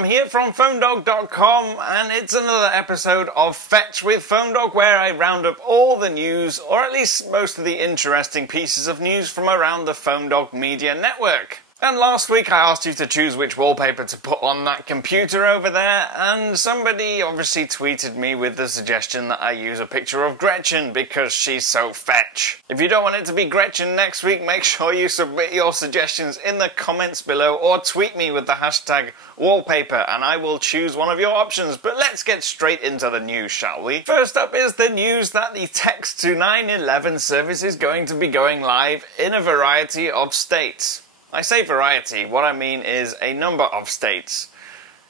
Cam here from PhoneDog.com, and it's another episode of Fetch with PhoneDog, where I round up all the news, or at least most of the interesting pieces of news from around the PhoneDog media network. And last week I asked you to choose which wallpaper to put on that computer over there, and somebody obviously tweeted me with the suggestion that I use a picture of Gretchen because she's so fetch. If you don't want it to be Gretchen next week, make sure you submit your suggestions in the comments below or tweet me with the hashtag wallpaper and I will choose one of your options. But let's get straight into the news, shall we? First up is the news that the text-to-911 service is going to be going live in a variety of states. I say variety, what I mean is a number of states.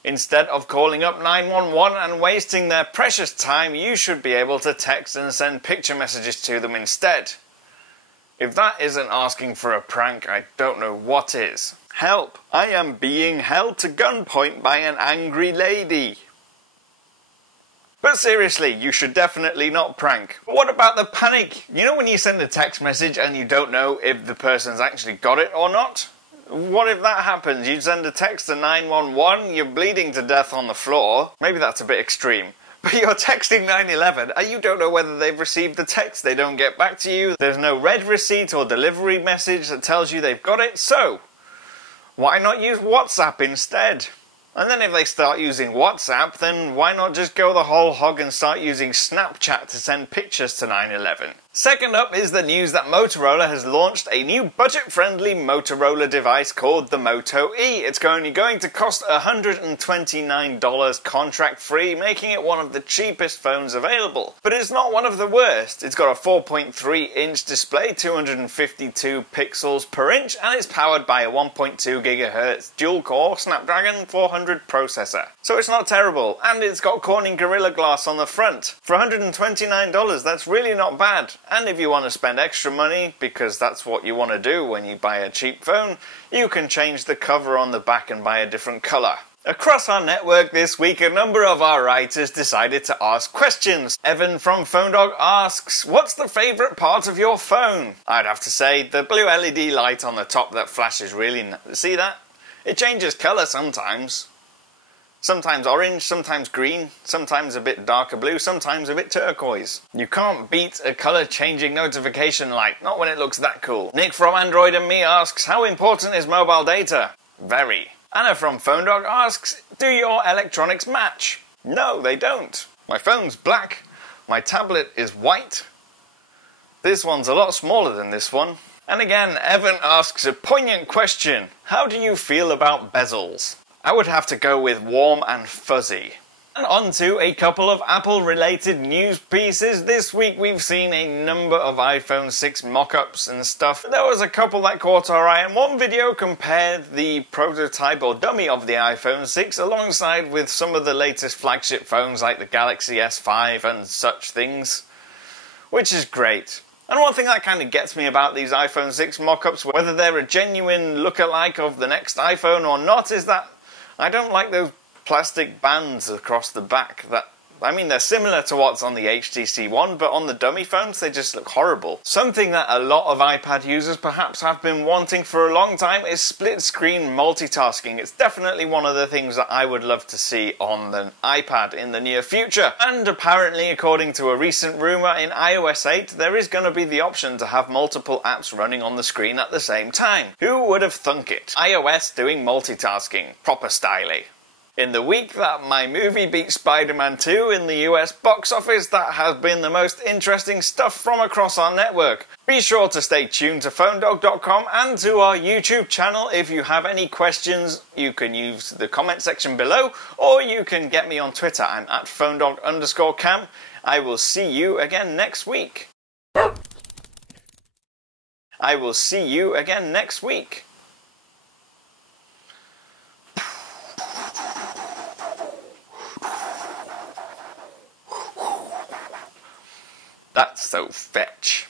Instead of calling up 911 and wasting their precious time, you should be able to text and send picture messages to them instead. If that isn't asking for a prank, I don't know what is. Help! I am being held to gunpoint by an angry lady. But seriously, you should definitely not prank. But what about the panic? You know when you send a text message and you don't know if the person's actually got it or not? What if that happens? You send a text to 911, you're bleeding to death on the floor. Maybe that's a bit extreme. But you're texting 911 and you don't know whether they've received the text. They don't get back to you. There's no red receipt or delivery message that tells you they've got it. So, why not use WhatsApp instead? And then if they start using WhatsApp, then why not just go the whole hog and start using Snapchat to send pictures to 911? Second up is the news that Motorola has launched a new budget-friendly Motorola device called the Moto E. It's only going to cost $129 contract-free, making it one of the cheapest phones available. But it's not one of the worst. It's got a 4.3-inch display, 252 pixels per inch, and it's powered by a 1.2 GHz dual-core Snapdragon 400 processor. So it's not terrible, and it's got Corning Gorilla Glass on the front. For $129, that's really not bad. And if you want to spend extra money, because that's what you want to do when you buy a cheap phone, you can change the cover on the back and buy a different colour. Across our network this week, a number of our writers decided to ask questions. Evan from PhoneDog asks, what's the favourite part of your phone? I'd have to say the blue LED light on the top that flashes really see that? It changes colour sometimes. Sometimes orange, sometimes green, sometimes a bit darker blue, sometimes a bit turquoise. You can't beat a colour changing notification light, not when it looks that cool. Nick from Android and Me asks, how important is mobile data? Very. Anna from PhoneDog asks, do your electronics match? No, they don't. My phone's black, my tablet is white. This one's a lot smaller than this one. And again, Evan asks a poignant question. How do you feel about bezels? I would have to go with warm and fuzzy. And on to a couple of Apple-related news pieces. This week we've seen a number of iPhone 6 mock-ups and stuff. There was a couple that caught our eye, and one video compared the prototype or dummy of the iPhone 6 alongside with some of the latest flagship phones like the Galaxy S5 and such things, which is great. And one thing that kind of gets me about these iPhone 6 mock-ups, whether they're a genuine look-alike of the next iPhone or not, is that I don't like those plastic bands across the back. They're similar to what's on the HTC One, but on the dummy phones they just look horrible. Something that a lot of iPad users perhaps have been wanting for a long time is split-screen multitasking. It's definitely one of the things that I would love to see on the iPad in the near future. And apparently, according to a recent rumour, in iOS 8 there is going to be the option to have multiple apps running on the screen at the same time. Who would have thunk it? iOS doing multitasking. Proper styly. In the week that my movie beat Spider-Man 2 in the US box office, that has been the most interesting stuff from across our network. Be sure to stay tuned to PhoneDog.com and to our YouTube channel. If you have any questions, you can use the comment section below, or you can get me on Twitter. I'm at PhoneDog_Cam. I will see you again next week. I will see you again next week. That's so fetch.